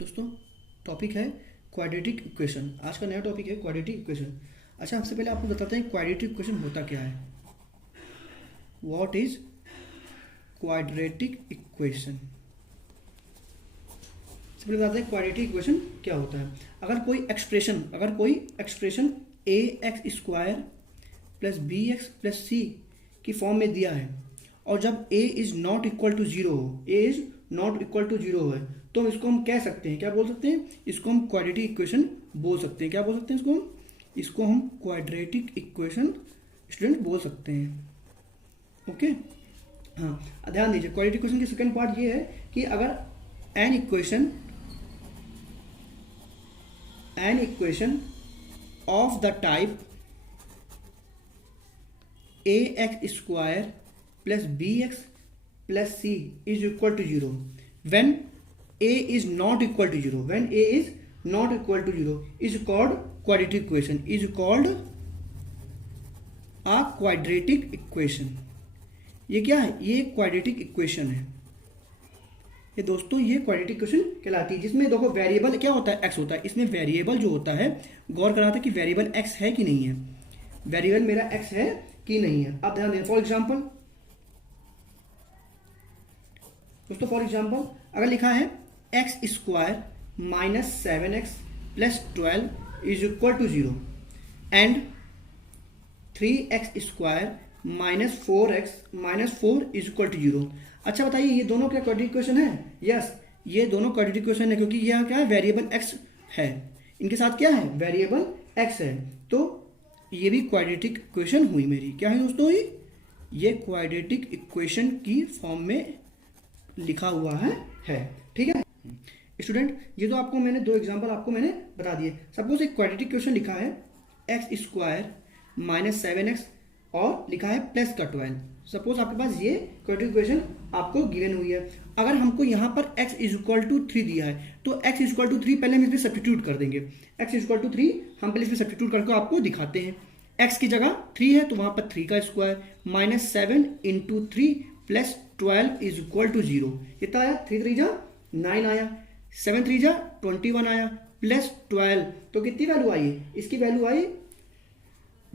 दोस्तों टॉपिक है quadratic equation. आज का नया टॉपिक है क्वाड्रेटिक इक्वेशन। अच्छा, सबसे पहले आपको बताते हैं क्वाड्रेटिक इक्वेशन होता क्या है। What is quadratic equation. सबसे पहले बताते हैं क्वाड्रेटिक इक्वेशन क्या होता है। अगर कोई expression a x square plus b x plus c की फॉर्म में दिया है और जब a is not equal to zero हो, a is not equal to zero है, तो इसको हम कह सकते हैं, क्या बोल सकते हैं, इसको हम क्वाड्रेटिक इक्वेशन बोल सकते हैं। क्या बोल सकते हैं इसको हम क्वाड्रेटिक इक्वेशन स्टूडेंट बोल सकते हैं। ओके, हाँ ध्यान दीजिए, क्वाड्रेटिक इक्वेशन की सेकंड पार्ट ये है कि अगर an equation of the type a x square plus b x plus c is equal to zero when a is not equal to zero, when a is not equal to zero is called quadratic equation, is called a quadratic equation। ये क्या है, ये quadratic equation है। ये दोस्तों ये quadratic equation कहलाती है, जिसमें देखो वेरिएबल क्या होता है, एक्स होता है। इसमें वेरिएबल जो होता है, गौर करा था कि वेरिएबल एक्स है कि नहीं है, वेरिएबल मेरा एक्स है कि नहीं है। अब ध्यान दें, फॉर एग्जाम्पल अगर लिखा है x square minus 7x plus 12 is equal to zero and 3x square minus 4x minus 4 is equal to zero. अच्छा बताइए, ये दोनों क्या क्वाड्रेटिक इक्वेशन है? यस, ये दोनों क्वाड्रेटिक इक्वेशन है, क्योंकि यह क्या है, वेरिएबल x है, इनके साथ क्या है, वेरिएबल x है, तो ये भी क्वाड्रेटिक इक्वेशन हुई मेरी। क्या है दोस्तों, ये क्वाड्रेटिक इक्वेशन की फॉर्म में लिखा हुआ है। ठीक है स्टूडेंट, ये तो आपको मैंने दो एग्जांपल आपको मैंने बता दिए। सपोज एक क्वाड्रेटिक इक्वेशन लिखा है एक्स स्क्वायर माइनस 7x और लिखा है प्लस का 12। सपोज आपके पास ये क्वाड्रेटिक इक्वेशन आपको गिवन हुई है। अगर हमको यहाँ पर x इज इक्वल टू 3 दिया है, तो x इज इक्वल टू 3 पहले हम इसमें सब्स्टिट्यूट कर देंगे। x इज इक्वल टू 3 हम पहले इसमें सब्स्टिट्यूट करके आपको दिखाते हैं। x की जगह 3 है तो वहाँ पर 3 का square minus 7 into 3 plus 12 is equal to zero. कितना आया, 3 3 जा 9 आया, 7 3 जा 21 आया, प्लस 12 तो कितनी वैल्यू आई, इसकी वैल्यू आई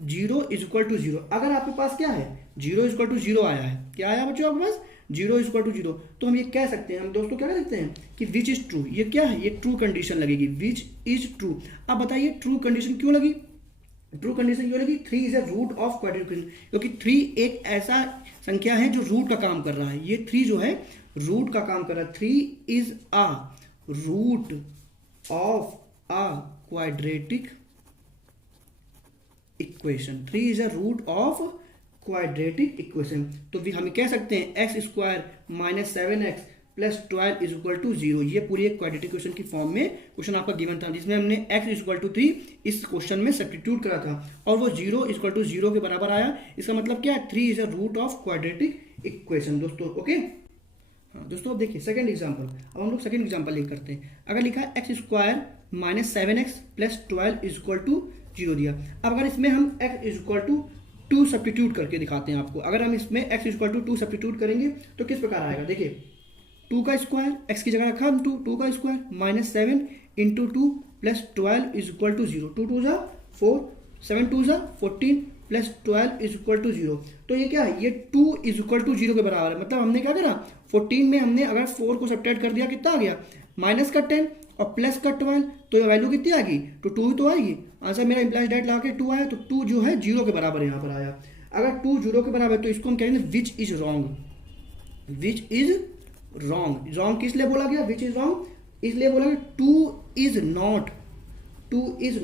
0 इज इक्वल टू जीरो। अगर आपके पास क्या है, 0 इज इक्वल टू जीरो आया है, क्या आया बच्चों आपके पास, 0 इज इक्वल टू जीरो, तो हम ये कह सकते हैं, हम दोस्तों क्या कह सकते हैं कि विच इज ट्रू। ये क्या है, ये ट्रू कंडीशन लगेगी, विच इज ट्रू। अब बताइए ट्रू कंडीशन क्यों लगी, ट्रू कंडीशन क्यों लगी, 3 is a root of quadratic equation, क्योंकि 3 एक ऐसा संख्या है जो रूट का काम कर रहा है। ये 3 जो है रूट का काम कर रहा है। 3 is a root of a quadratic equation, 3 is a root of quadratic equation. तो हम कह सकते हैं x square minus 7x plus 12 is equal to zero. ये पूरी एक क्वाड्रेटिक इक्वेशन की फॉर्म में क्वेश्चन आपका गिवन था, जिसमें हमने x इज इक्वल टू 3 इस क्वेश्चन में सब्स्टिट्यूट करा था और वो 0 इज इक्वल टू जीरो के बराबर आया। इसका मतलब क्या है, 3 is a root of quadratic equation दोस्तों। ओके, हाँ दोस्तों, अब देखिए सेकंड एग्जांपल। अब हम लोग सेकंड एग्जांपल लेकर करते हैं। अगर लिखा है x square minus 7x plus 12 is equal to zero दिया। अब अगर इसमें हम x is equal to 2 substitute करके दिखाते हैं आपको। अगर हम इसमें x is equal to 2 substitute करेंगे तो किस प्रकार आएगा, देखिए 2 का स्क्वायर, x की जगह रखा हम 2 का square minus 7 into 2 plus 12 is equal to zero. 2 2 जा 4, 7 2 जा 14 plus 12 is equal to zero. तो ये क्या है, ये 2 इज इक्वल टू जीरो के बराबर है। मतलब हमने क्या करा, 14 में हमने अगर 4 को सब्ट्रैक्ट कर दिया, कितना आ गया, माइनस का 10 और प्लस का 12, तो ये वैल्यू कितनी आ गई, तो 2 तो आएगी। आंसर मेरा इम्प्लाइज डेट लगा के 2 आया, तो 2 जो है जीरो के बराबर यहाँ पर आया। अगर 2 जीरो के बराबर तो इसको हम कहेंगे which is wrong, which is wrong. Wrong किस लिए बोला गया, विच इज रॉन्ग, इसलिए बोला गया 2 is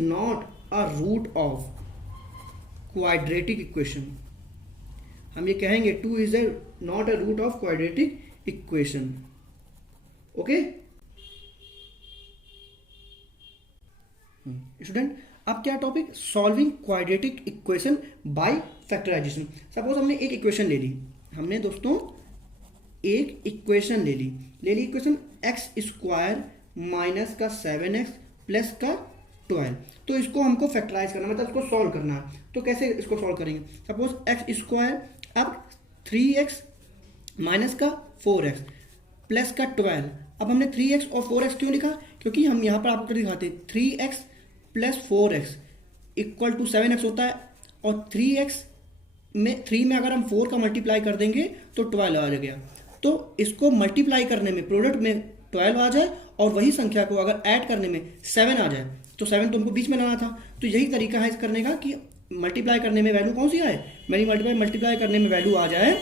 not a root of quadratic equation. हम ये कहेंगे 2 is not a root of quadratic equation. Okay student, अब क्या topic, solving quadratic equation by factorization. Suppose हमने एक इक्वेशन ले ली, हमने दोस्तों एक इक्वेशन ले ली इक्वेशन एक्स स्क्वायर माइनस का 7x प्लस का 12। तो इसको हमको फैक्टराइज करना, मतलब इसको सॉल्व करना है। तो कैसे इसको सॉल्व करेंगे, सपोज एक्स स्क्वायर, अब 3x माइनस का 4x प्लस का 12। अब हमने 3x और 4x क्यों लिखा, क्योंकि हम यहाँ पर आपको दिखाते हैं 3x plus 4x equal to 7x होता है, और 3 में अगर हम 4 का मल्टीप्लाई कर देंगे तो 12 आ गया। तो इसको मल्टीप्लाई करने में प्रोडक्ट में 12 आ जाए और वही संख्या को अगर ऐड करने में 7 आ जाए, तो 7 तो हमको बीच में लाना था। तो यही तरीका है इस करने का कि मल्टीप्लाई करने में वैल्यू कौन सी आए, मेरी मल्टीप्लाई करने में वैल्यू आ जाए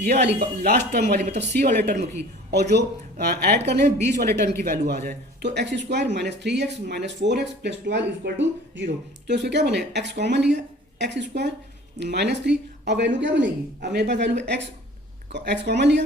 ये वाली लास्ट टर्म वाली, मतलब सी वाले टर्म की, और जो ऐड करने में बीच वाले टर्म की वैल्यू आ जाए। तो x square minus 3x minus 4x plus 12 equal to 0। तो इसको क्या बने, एक्स कॉमन लिया, एक्स स्क्वायर माइनस 3, अब वैल्यू क्या बनेगी, अब मेरे पास वैल्यू एक्स कॉमन लिया,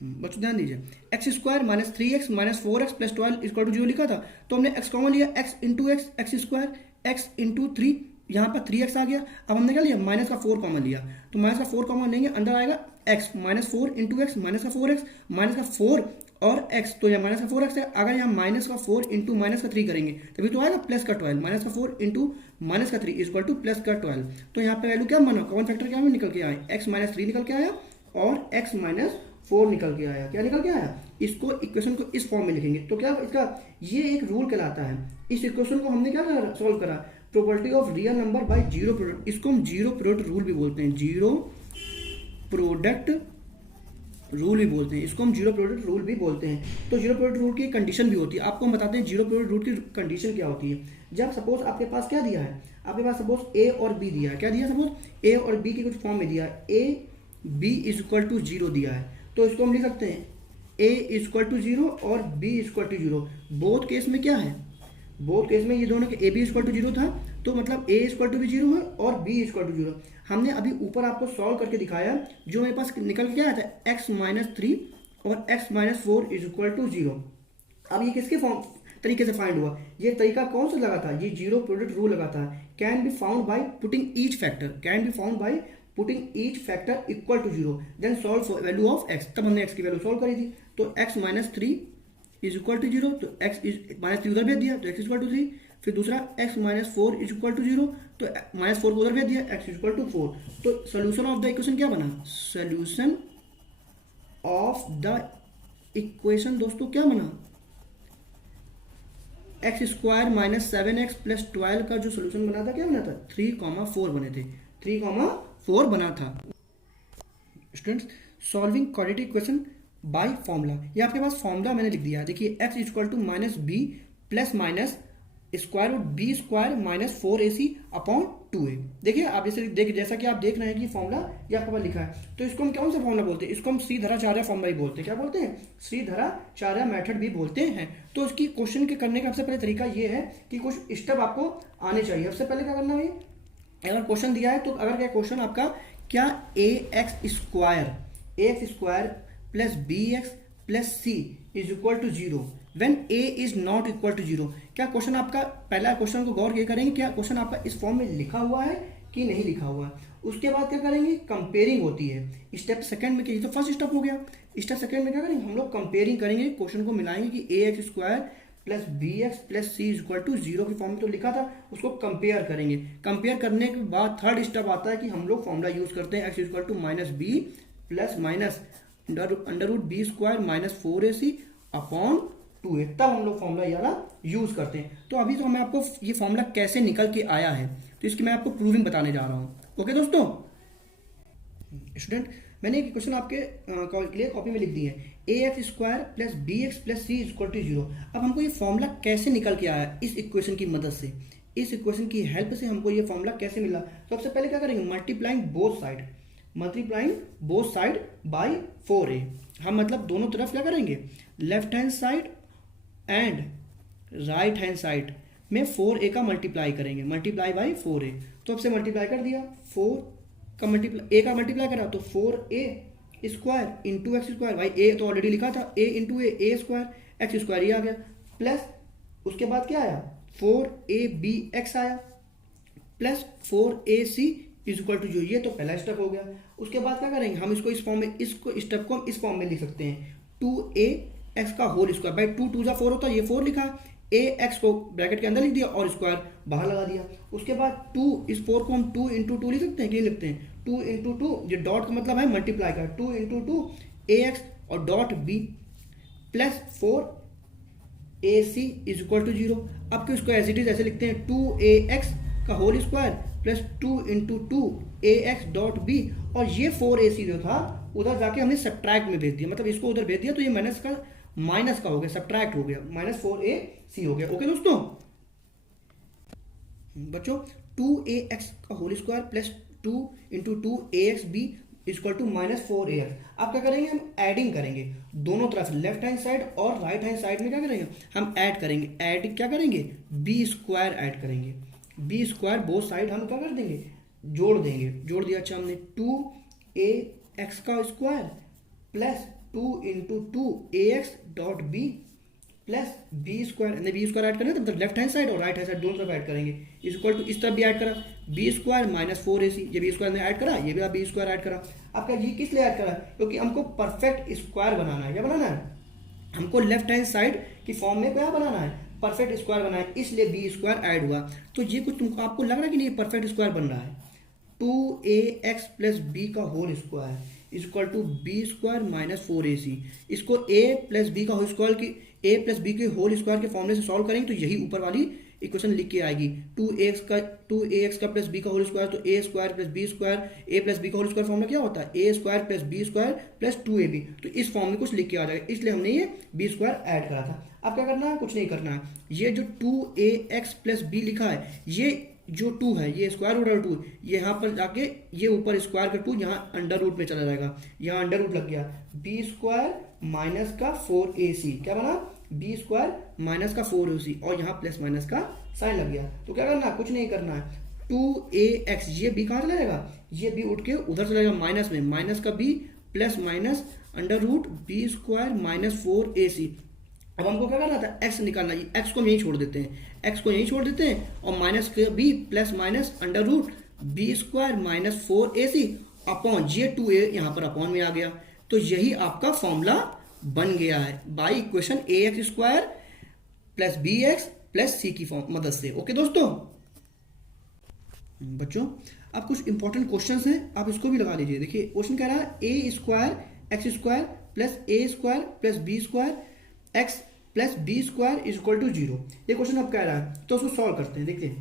बच्चों ध्यान दीजिए, x square minus 3x minus 4x plus 12 equal to 0 लिखा था, तो हमने एक्स कॉमन लिया, x into x square x into 3, यहाँ पर 3x आ गया। अब हमने क्या लिया, माइनस का 4 कॉमन लिया, तो माइनस का 4 कॉमन लेंगे, अंदर आएगा x minus 4 into x minus का 4x माइनस का 4 और x, तो यहाँ माइनस का 4x है। अगर यहाँ माइनस का 4 इंटू माइनस का 3 करेंगे तभी तो आएगा प्लस का 12, माइनस का 4 इंटू माइनस का 3 इक्वल टू प्लस का 12। तो यहाँ पे वैल्यू क्या बना, कॉमन फैक्टर क्या निकल के आया, x माइनस 3 निकल के आया और x माइनस 4 निकल के आया। क्या निकल के आया, इसको इक्वेशन को इस फॉर्म में लिखेंगे तो क्या इसका ये एक रूल कहलाता है। इस इक्वेशन को हमने क्या करा, सोल्व करा, probability of real number by zero product, इसको हम जीरो प्रोडक्ट रूल भी बोलते हैं, जीरो प्रोडक्ट रूल भी बोलते हैं, इसको हम जीरो प्रोडक्ट रूल भी बोलते हैं। तो जीरो प्रोडक्ट रूल की कंडीशन भी होती है, आपको हम बताते हैं जीरो प्रोडक्ट रूल की कंडीशन क्या होती है। जब सपोज आपके पास क्या दिया है, आपके पास सपोज ए और बी दिया है, क्या दिया, सपोज ए और बी की कुछ फॉर्म में दिया है, a b is equal to 0 दिया है, तो इसको हम लिख सकते हैं a इज इक्वल टू 0 और b is equal to 0। Both case में क्या है, बोथ केस में ये दोनों के a b is equal to 0 था, तो मतलब a इज इक्वल टू भी 0 है और b इज इक्वल टू 0। हमने अभी ऊपर आपको सॉल्व करके दिखाया, जो मेरे पास निकल के क्या आया था, x माइनस 3 और x minus 4 is equal to 0। अब ये किसके फॉर्म तरीके से फाइंड हुआ, ये तरीका कौन सा लगा था, ये जीरो प्रोडक्ट रूल लगा था, can be found by putting each factor, can be found by putting each factor equal to 0 then solve for value of x। तब हमने x की वैल्यू सॉल्व करी थी, तो x minus 3 is equal to 0, तो x is minus 3 उधर भेज दिया तो x इज इक्वल टू 3। फिर दूसरा x minus 4 is equal to 0, तो माइनस 4 को उधर भेज दिया, x इज इक्वल टू 4। तो सोल्यूशन ऑफ द इक्वेशन क्या बना, सोल्यूशन ऑफ द इक्वेशन दोस्तों क्या बना, x square minus 7x plus 12 का जो सोल्यूशन बना था क्या बना था, 3,4 बने थे, 3,4 बना था। Students, solving quadratic equation by formula, ये आपके पास फॉर्मूला मैंने लिख दिया, देखिए x equal to minus b plus minus square root b square minus 4ac upon 2a। देखिए आप जैसा कि आप देख रहे हैं कि फॉर्मूला ये आपके पास लिखा है, तो इसको हम कौन सा फॉर्मूला बोलते हैं, इसको हम श्रीधराचार्य फॉर्मूला भी बोलते हैं, क्या बोलते हैं, श्रीधराचार्य मेथड भी बोलते हैं। तो इसकी क्वेश्चन के करने का सबसे पहले तरीका ये है कि कुछ स्टेप आपको आने चाहिए। सबसे पहले क्या करना है, अगर क्वेश्चन दिया है तो अगर क्या क्वेश्चन आपका क्या ax square plus bx plus c is equal to 0 when a is not equal to 0, क्या क्वेश्चन आपका पहला क्वेश्चन को गौर ये करेंगे क्या क्वेश्चन आपका इस फॉर्म में लिखा हुआ है कि नहीं लिखा हुआ है। उसके बाद क्या करेंगे, कंपेयरिंग होती है स्टेप सेकंड में, ये तो फर्स्ट स्टेप हो गया। स्टेप सेकंड में क्या करेंगे, हम लोग कंपेयरिंग करेंगे, क्वेश्चन को मिलाएंगे कि ax square plus bx plus c is equal to 0 की फॉर्म में तो लिखा था, उसको कंपेयर करेंगे। कंपेयर करने के बाद थर्ड स्टेप आता है कि हम लोग फॉर्मूला यूज करते हैं x equal to minus b plus minus under root b square minus 4ac upon 2a, तब हम लोग फॉर्मूला ये वाला यूज करते हैं। तो अभी तो मैं आपको ये फॉर्मूला कैसे निकल के आया है तो इसकी मैं आपको प्रूविंग बताने जा रहा हूँ। ओके दोस्तों, स्टूडेंट मैंने एक क्वेश्चन आपके लिए कॉपी में लिख दी है, ax square plus bx plus c is equal to 0। अब हमको ये फॉर्मूला कैसे निकल के आया, इस इक्वेशन की मदद से, इस इक्वेशन की हेल्प से हमको ये फॉर्मूला कैसे मिला। तो सबसे पहले क्या करेंगे, multiplying both side by 4a। हम मतलब दोनों तरफ क्या करेंगे, left hand side and right hand side में 4a का मल्टीप्लाई करेंगे, मल्टीप्लाई बाय 4a। तो अब से मल्टीप्लाई कर दिया, 4 का मल्टीप्लाई a का मल्टीप्लाई करा तो 4a square into x square, भाई a तो ऑलरेडी लिखा था, a into A square x square ये आ गया, प्लस उसके बाद क्या आया 4abx आया plus 4ac is equal to 0। ये तो पहला स्टेप हो गया। उसके बाद क्या करेंगे, हम इसको इस फॉर्म में, इसको स्टेप को हम इस फॉर्म में लिख सकते हैं, 2ax का होल स्क्वायर, भाई 2 2 4 होता है, ये 4 लिखा, ax को ब्रैकेट के अंदर लिख दिया और स्क्वायर बाहर लगा दिया। उसके बाद 2 इस 4 को हम 2 इंटू 2 लिख सकते हैं, क्यों लिखते हैं 2 इंटू 2, ये डॉट का मतलब है मल्टीप्लाई का, 2 इंटू 2 ax और dot b plus 4 a c is equal to 0। अब क्यों इसको एज इट इज ऐसे लिखते हैं, 2ax का whole square plus 2 into 2ax dot b, और ये 4ac जो था उधर जाके हमने सब्ट्रैक्ट में भेज दिया, मतलब इसको उधर भेज दिया तो ये माइनस का हो गया, सब्ट्रैक्ट हो गया, -4ac हो गया। ओके दोस्तों बच्चों, 2ax का whole square plus 2 into 2ax b equal to -4ax। आप क्या करेंगे, हम एडिंग करेंगे दोनों तरफ, लेफ्ट हैंड साइड और राइट हैंड साइड में क्या करेंगे, हम ऐड करेंगे। ऐड क्या करेंगे, बी स्क्वायर ऐड करेंगे, बी स्क्वायर बोथ साइड हम क्या कर देंगे, जोड़ देंगे। जोड़ दिया, अच्छा हमने 2ax का square plus 2 into 2ax dot b plus b square, b square add करना है मतलब लेफ्ट हैंड साइड और राइट हैंड साइड दोनों तरफ ऐड करेंगे, इज इक्वल टू इस तरफ भी ऐड करा बी स्क्वायर -4ac, ये बी स्क्वायर ने ऐड करा, ये भी बी स्क्वायर ऐड करा। आपका ये किस लिए ऐड करा, क्योंकि हमको परफेक्ट स्क्वायर बनाना है। क्या बनाना है, हमको लेफ्ट हैंड साइड की फॉर्म में क्या बनाना है, परफेक्ट स्क्वायर बनाना है, इसलिए बी स्क्वायर ऐड हुआ। तो ये कुछ तुमको आपको लग रहा है कि नहीं परफेक्ट स्क्वायर बन रहा है, 2ax प्लस बी का whole square is equal to b square -4ac। इसको a प्लस बी का होल स्क्वायर की a प्लस बी के होल स्क्वायर के फॉर्मूले से सॉल्व करेंगे तो यही ऊपर वाली इक्वेशन लिख के आएगी। 2ax का प्लस बी का होल स्क्वायर, तो a square plus b square, a plus b का होल स्क्वायर फॉर्मूला क्या होता है, a square plus b square plus 2ab। तो इस फॉर्म में कुछ लिख के आ जाएगा, इसलिए हमने ये बी स्क्वायर ऐड करा था। अब क्या करना है, कुछ नहीं करना है, ये जो 2ax प्लस बी लिखा है, ये जो 2 है ये स्क्वायर रूट और 2, ये यहाँ पर जाके ये ऊपर स्क्वायर का 2 यहाँ अंडर रूट में चला जाएगा, यहाँ अंडर रूट लग गया, बी स्क्वायर माइनस का 4ac क्या बना, बी स्क्वायर माइनस का 4ac, और यहाँ प्लस माइनस का साइन लग गया। तो क्या करना है, कुछ नहीं करना है, 2ax ये बी कहाँ चला जाएगा, ये बी उठ के उधर चला जाएगा माइनस में, माइनस का b plus minus under root b square -4ac। अब हमको क्या करना था, x निकालना है, x को यहीं छोड़ देते हैं, x को यहीं छोड़ देते हैं, और माइनस के b plus minus under root b square -4ac upon ये 2a यहाँ पर अपॉन में आ गया। तो यही आपका फॉर्मूला बन गया है by equation ax square plus bx plus c की फॉर्म मदद से। ओके दोस्तों बच्चों, अब कुछ इंपॉर्टेंट क्वेश्चंस हैं, आप इसको भी लगा लीजिए। देखिए क्वेश्चन कह रहा है a square x square plus a square plus b square x plus b square is equal to 0। ये क्वेश्चन अब कह रहा है, तो उसको सॉल्व करते हैं। देखिए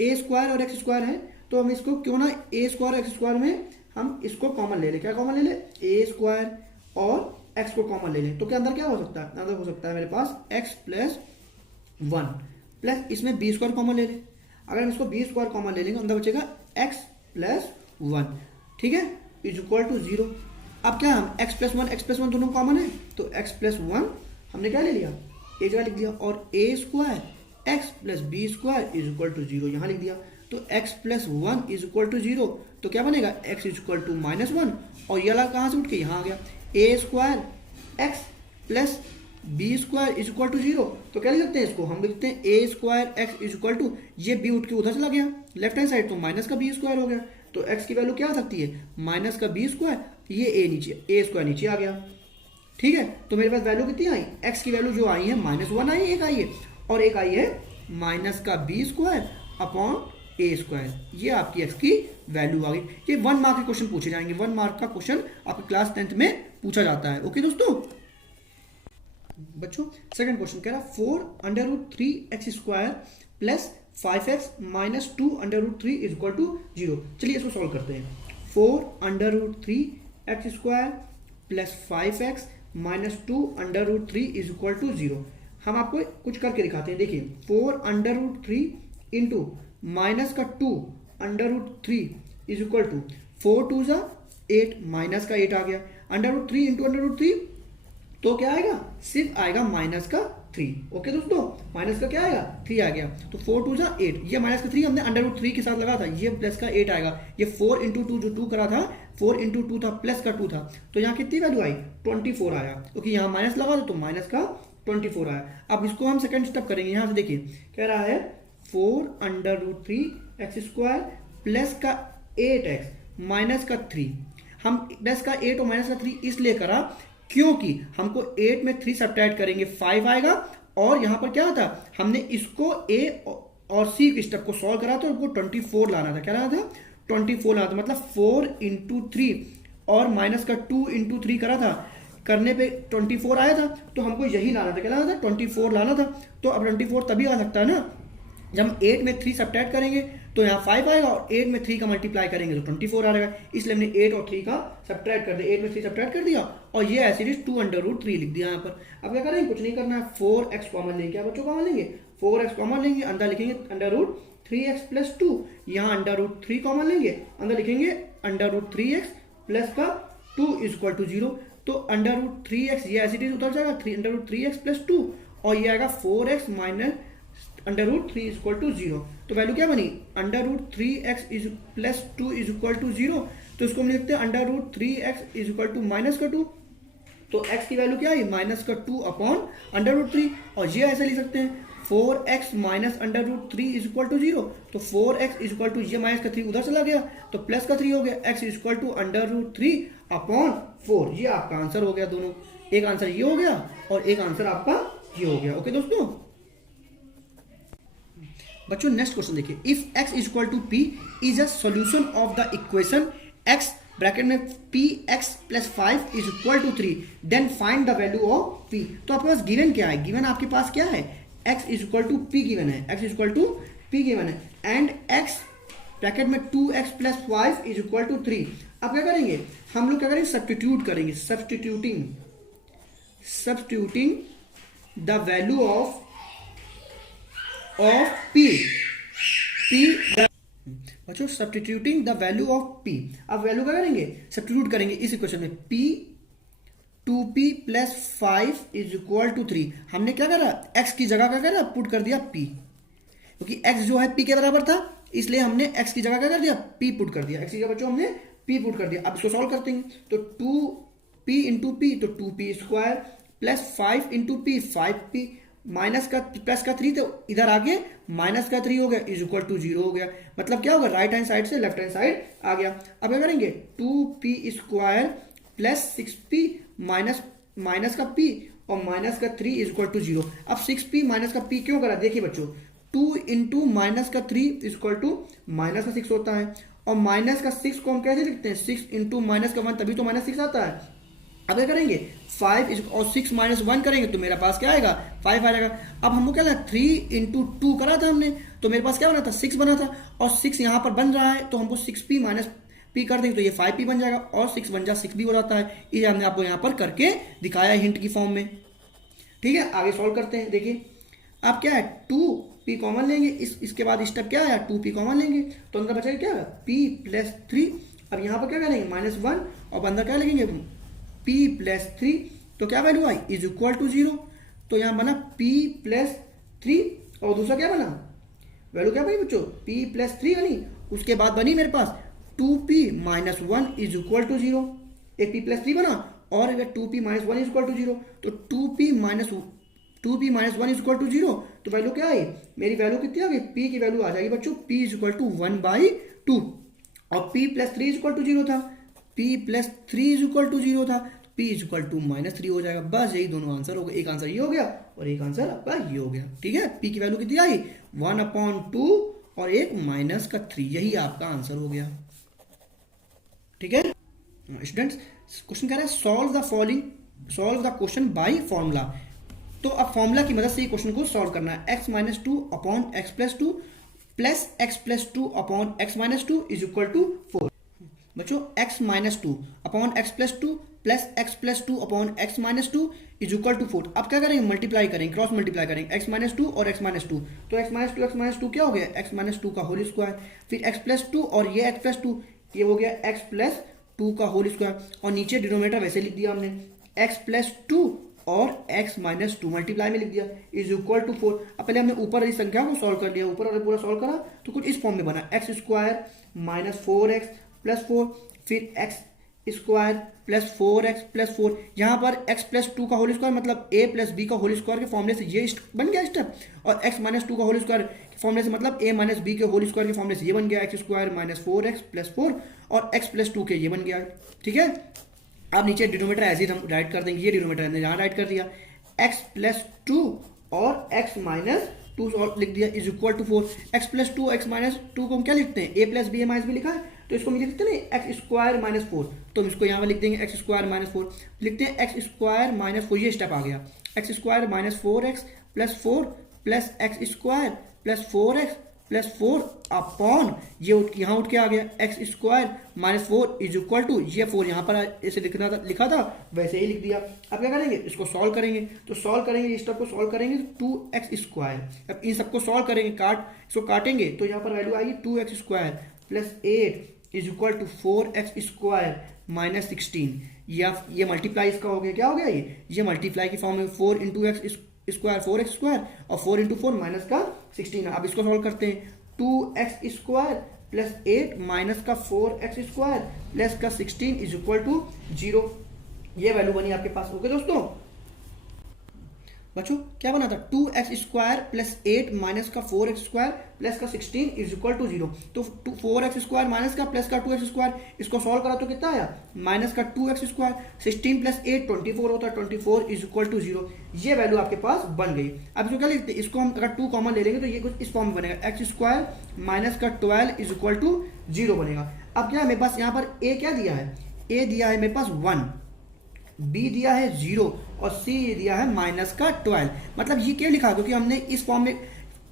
ए स्क्वायर और एक्स स्क्वायर है, तो हम इसको क्यों ना ए स्क्वायर एक्स स्क्वायर में हम इसको कॉमन ले लें। क्या कॉमन ले लें, ए स्क्वायर और एक्स को कॉमन ले लें, तो क्या अंदर क्या हो सकता है, अंदर हो सकता है मेरे पास एक्स प्लस 1 प्लस इसमें बी स्क्वायर कॉमन ले लें। अगर हम इसको बी स्क्वायर कॉमन ले लेंगे अंदर बचेगा एक्स प्लस 1, ठीक है, इज इक्वल टू 0। अब क्या हम एक्स प्लस वन दोनों कॉमन है, तो एक्स प्लस 1 हमने क्या ले लिया, ए जगह लिख दिया, और a square x plus b square is equal to 0 यहाँ लिख दिया। तो x plus 1 is equal to 0, तो क्या बनेगा, x इज इक्वल टू -1, और ये वाला कहाँ से उठ के यहाँ आ गया, a square x plus b square is equal to 0। तो क्या लिख सकते हैं इसको, हम लिखते हैं a square x is equal to, ये बी उठ के उधर चला गया लेफ्ट हैंड साइड, तो माइनस का बी स्क्वायर हो गया। तो x की वैल्यू क्या आ सकती है, माइनस का बी स्क्वायर, ये ए नीचे, ए स्क्वायर नीचे आ गया, ठीक है। तो मेरे पास वैल्यू कितनी आई, x की वैल्यू जो आई है -1 आई, एक आई है, और एक आई है माइनस का बी स्क्वायर अपॉन ए स्क्वायर, ये आपकी x की वैल्यू आ गई। ये 1 मार्क के क्वेश्चन पूछे जाएंगे, 1 मार्क का क्वेश्चन आपके क्लास 10th में पूछा जाता है। ओके दोस्तों बच्चों, सेकंड क्वेश्चन कह रहा 4√3x square plus 5x minus 2√3 is equal to 0। चलिए इसको सॉल्व करते हैं। 4√3x square plus 5x minus 2√3 is equal to 0। हम आपको कुछ करके दिखाते हैं। देखिए 4√3 इंटू माइनस का 2√3 इज इक्वल टू 4 2 जा 8, माइनस का 8 आ गया, √3 इंटू √3 तो क्या आएगा, सिर्फ आएगा माइनस का 3। ओके दोस्तों, माइनस का क्या आएगा, 3 आ गया, तो 4 2 जा 8, ये माइनस का 3 हमने √3 के साथ लगा था, ये प्लस का 8 आएगा, ये 4 इंटू 2 जो 2 करा था, 4 इंटू 2 था प्लस का 2 था, तो यहाँ कितनी वैल्यू आई, 24 आया, क्योंकि यहाँ माइनस लगा दो तो माइनस का 24 आया। अब इसको हम सेकंड स्टेप करेंगे, यहाँ से देखिए कह रहा है 4√3x स्क्वायर प्लस का 8x माइनस का 3। हम प्लस का 8 और माइनस का 3 इसलिए करा क्योंकि हमको 8 में 3 सब्ट्रैक्ट करेंगे 5 आएगा, और यहाँ पर क्या था, हमने इसको a और c के स्टेप को सॉल्व करा तो हमको 24 लाना था। क्या लाना था, 24 लाना था, मतलब 4 इंटू 3 और माइनस का 2 इंटू 3 करा था, करने पे 24 आया था, तो हमको यही लाना था, क्या लाना था, 24 लाना था। तो अब 24 तभी आ सकता है ना जब हम 8 में 3 सब्ट्रैक्ट करेंगे, तो यहाँ 5 आएगा और 8 में 3 का मल्टीप्लाई करेंगे तो 24 आ जाएगा। इसलिए हमने 8 और 3 का सब्ट्रैक्ट कर दिया, 8 में 3 सब्ट्रैक्ट कर दिया और ये ऐसे 2√3 लिख दिया यहाँ पर। अब क्या करेंगे, कुछ नहीं करना है, 4x कॉमन लेंगे। क्या बच्चों कॉमन लेंगे, 4x कॉमन लेंगे, अंदर लिखेंगे √3x प्लस 2, यहाँ √3 कॉमन लेंगे, अंदर लिखेंगे √3x प्लस का 2 इक्वल टू 0। तो √3x ये ऐसे उतर जाएगा, √3x प्लस 2 और ये आएगा 4x माइनस √3 इक्वल टू 0। तो वैल्यू क्या बनी, √3x is plus 2 is equal to 0। तो इसको हम लिखते हैं √3x is equal to minus का 2। तो x की वैल्यू क्या है, माइनस का 2 अपॉन √3। और ये ऐसे लिख सकते हैं 4x minus √3 is equal to 0। तो 4x इज इक्वल टू, ये माइनस का 3 उधर चला गया तो प्लस का 3 हो गया, x is equal to √3 upon 4। ये आपका आंसर हो गया दोनों, एक आंसर ये हो गया और एक आंसर आपका ये हो गया। ओके दोस्तों, बच्चों नेक्स्ट क्वेश्चन देखिए, if x is equal to p is a solution of the equation x bracket में px plus 5 is equal to 3, then find the value of p। तो आपके पास गिवन क्या है, गिवन आपके पास क्या है, x is equal to p given है, x is equal to p given है एंड x ब्रैकेट में 2x plus 5 is equal to 3। अब क्या करेंगे, हम लोग क्या करेंगे, सब्स्टिट्यूट करेंगे, substituting the value of p बच्चों, substituting the value of p। अब वैल्यू क्या करेंगे, सब्स्टिट्यूट करेंगे इस इक्वेशन में, p 2p plus 5 is equal to 3। हमने क्या करा, x की जगह क्या करा, पुट कर दिया p, क्योंकि x जो है p के बराबर था, इसलिए हमने x की जगह क्या कर दिया, p पुट कर दिया, x की जगह बच्चों हमने p पुट कर दिया। अब इसको सॉल्व करते हैं, तो 2p इंटू p, तो 2p square plus 5 into p 5p minus का प्लस का 3, तो इधर आगे माइनस का 3 हो गया इज इक्वल टू 0 हो गया। मतलब क्या होगा, राइट हैंड साइड से लेफ्ट हैंड साइड आ गया। अब क्या करेंगे, 2p square plus 6p minus का p और माइनस का 3 इज इक्वल टू 0। अब 6p माइनस का p क्यों करा, देखिए बच्चों 2 इंटू माइनस का 3 इज इक्वल टू माइनस का 6 होता है, और माइनस का 6 को हम कैसे लिखते हैं, 6 इंटू माइनस का 1 तभी तो माइनस 6 आता है। अब क्या करेंगे, 5 और 6 माइनस 1 करेंगे तो मेरे पास क्या आएगा, 5 आ जाएगा। अब हमको क्या लगा, 3 इंटू 2 करा था हमने, तो मेरे पास क्या बना था, 6 बना था, और 6 यहाँ पर बन रहा है तो हमको 6p माइनस p कर देंगे तो ये 5p बन जाएगा, और 6 बन जा 6 भी हो जाता है। ये हमने आपको यहाँ पर करके दिखाया हिंट की फॉर्म में। ठीक है, आगे सॉल्व करते हैं। देखिए अब क्या है, 2p कॉमन लेंगे, इसके बाद स्टेप क्या है, 2p कॉमन लेंगे तो अंदर बचेगा क्या, p प्लस 3। अब यहाँ पर क्या करेंगे, -1 और अंदर क्या लिखेंगे, p प्लस 3, तो क्या वैल्यू आई, इज इक्वल टू 0। तो यहाँ बना p प्लस 3 और दूसरा क्या बना, वैल्यू क्या बनी बच्चों, p प्लस 3 बनी। उसके बाद बनी मेरे पास 2p minus 1 is equal to 0। एक p प्लस 3 बना और 2p minus 1 is equal to 0, तो 2p minus 1 is equal to 0। तो वैल्यू क्या आई, मेरी वैल्यू कितनी आ गई, p की वैल्यू आ जाएगी बच्चों, p इज इक्वल टू 1/2 और p plus 3 is equal to 0 था, p plus 3 is equal to 0 था, p इज इक्वल टू -3 हो जाएगा। बस यही दोनों आंसर हो गए, एक आंसर ये हो गया और एक आंसर आपका ये हो गया। ठीक है, p की वैल्यू कितनी आई, 1/2 और एक माइनस का 3, यही आपका आंसर हो गया। ठीक है स्टूडेंट्स, क्वेश्चन कह रहा है solve the question by formula. तो अब फॉर्मूला की मदद से ये क्वेश्चन को सॉल्व करना है। x minus 2 upon x plus 2 plus x plus 2 upon x minus 2 is equal to 4। बच्चों x minus 2 upon x plus 2 plus x plus 2 upon x minus 2 is equal to 4। अब क्या करेंगे, मल्टीप्लाई करेंगे, cross multiply करेंगे, x minus 2 और x minus 2, तो x minus 2 क्या हो गया, x माइनस 2 का होल स्क्वायर, फिर x प्लस 2 और ये x प्लस 2, ये हो गया x प्लस 2 का होल स्क्वायर, और नीचे डिनोमिनेटर वैसे लिख दिया हमने, x प्लस 2 और x माइनस 2 मल्टीप्लाई में लिख दिया इज इक्वल टू 4। अब पहले हमने ऊपर वाली संख्या को सॉल्व कर लिया, ऊपर वाला पूरा सॉल्व करा तो कुछ इस फॉर्म में बना, x square minus 4x plus 4, फिर x square plus 4x plus 4। यहाँ पर x प्लस 2 का होल स्क्वायर मतलब a प्लस बी का होल स्क्वायर के फॉर्मूले से ये बन गया स्टेप, और x माइनस 2 का होल स्क्वायर के फॉर्मूले से मतलब a माइनस बी के होल स्क्वायर के फॉर्मूले से ये बन गया, x square minus 4x plus 4 और x प्लस 2 के ये बन गया। ठीक है, अब नीचे डिनोमिनेटर एज हम राइट कर देंगे, ये डिनोमिनेटर हमने यहाँ राइट कर दिया, x प्लस 2 और x माइनस टू लिख दिया is equal to 4 x plus two x minus two को हम क्या लिखते हैं, a plus b minus b लिखा है, तो इसको हम लिखते हैं एक्स स्क्वायर माइनस 4, तो हम इसको यहाँ पर लिख देंगे एक्स स्क्वायर माइनस 4, लिखते हैं एक्स स्क्वायर माइनस 4, ये स्टेप आ गया, x square minus 4x plus 4 plus x square plus 4x plus 4 upon ये यहाँ उठ के आ गया x square minus 4 is equal to ये 4 यहाँ पर ऐसे लिखा था वैसे ही लिख दिया। अब क्या करेंगे, इसको सॉल्व करेंगे, तो सॉल्व करेंगे इस स्टेप को सॉल्व करेंगे 2x स्क्वायर, अब इन सबको सॉल्व करेंगे, इसको काटेंगे तो यहाँ पर वैल्यू आएगी 2x square plus 8 is equal to 4x square minus 16, या ये मल्टीप्लाई इसका हो गया, क्या हो गया ये मल्टीप्लाई की फॉर्म में 4 into x square 4x square और 4 इंटू 4 माइनस का 16। अब इसको सॉल्व करते हैं, 2x स्क्वायर प्लस 8 माइनस का 4x स्क्वायर प्लस का 16 इज इक्वल टू 0, ये वैल्यू बनी आपके पास। ओके दोस्तों, बच्चों क्या बना था 2x स्क्वायर प्लस 8 माइनस का 4x स्क्वायर प्लस का 16 इज इक्वल टू 0, तो 4x स्क्वायर माइनस का प्लस का 2x स्क्वायर, इसको सॉल्व करा तो कितना आया माइनस का 2x स्क्वायर, 16 प्लस 8 24 होता है, 24 इज इक्वल टू 0, ये वैल्यू आपके पास बन गई। अब इसको क्या लिखते हैं, इसको हम अगर 2 कॉमन ले लेंगे तो ये कुछ इस फॉर्म में बनेगा, एक्स स्क्वायर माइनस का 12 इज इक्वल टू 0 बनेगा। अब क्या है मेरे पास यहाँ पर ए क्या दिया है, ए दिया है मेरे पास 1, बी दिया है 0 और सी दिया है माइनस का 12, मतलब ये क्या लिखा, क्योंकि हमने इस फॉर्म में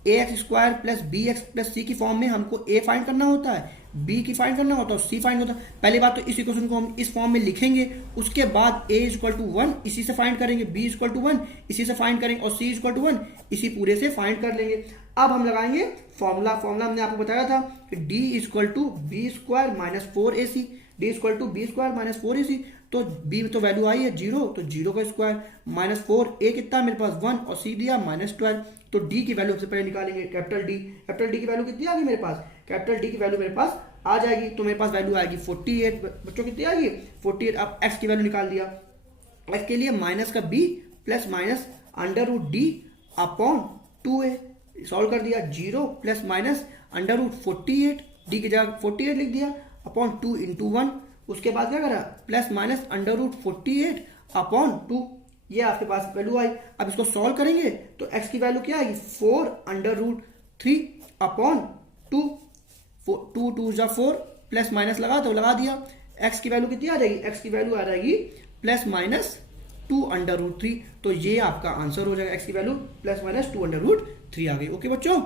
a x square plus b x plus c की फॉर्म में हमको ए फाइंड करना होता है, बी की फाइंड करना होता है और सी फाइंड होता है। पहली बात तो इस इक्वेशन को हम इस फॉर्म में लिखेंगे, उसके बाद ए इज इक्वल टू 1 इसी से फाइंड करेंगे, बी इज इक्वल टू 1 इसी से फाइंड करेंगे और सी इज इक्वल टू 1 इसी पूरे से फाइंड कर लेंगे। अब हम लगाएंगे फॉर्मूला हमने आपको बताया था कि D is equal to b square minus 4ac, D is equal to b square minus 4ac, तो बी में तो वैल्यू आई है 0, तो 0 का स्क्वायर माइनस 4, ए कितना मेरे पास 1 और सी दिया माइनस 12, तो डी की वैल्यू सबसे पहले निकालेंगे कैपिटल डी की वैल्यू कितनी आ गई मेरे पास, कैपिटल डी की वैल्यू मेरे पास आ जाएगी, तो मेरे पास वैल्यू आएगी 48, बच्चों कितनी आएगी 48। अब एक्स की वैल्यू निकाल दिया, एक्स के लिए माइनस का b plus minus under root D upon 2a, solve कर दिया 0 plus minus under root 48, D की जगह 48 लिख दिया अपॉन 2 इंटू 1, उसके बाद क्या करा plus minus under root 48 upon 2, ये आपके पास वैल्यू आई। अब इसको सॉल्व करेंगे तो x की वैल्यू क्या आएगी 4 अंडर रूट 3 अपॉन 2, 2 2 जा 4 प्लस माइनस लगा दिया, x की वैल्यू कितनी आ जाएगी, x की वैल्यू आ जाएगी प्लस माइनस 2 अंडर रूट 3, तो ये आपका आंसर हो जाएगा, x की value plus minus 2 under root 3 आ गई। ओके बच्चों।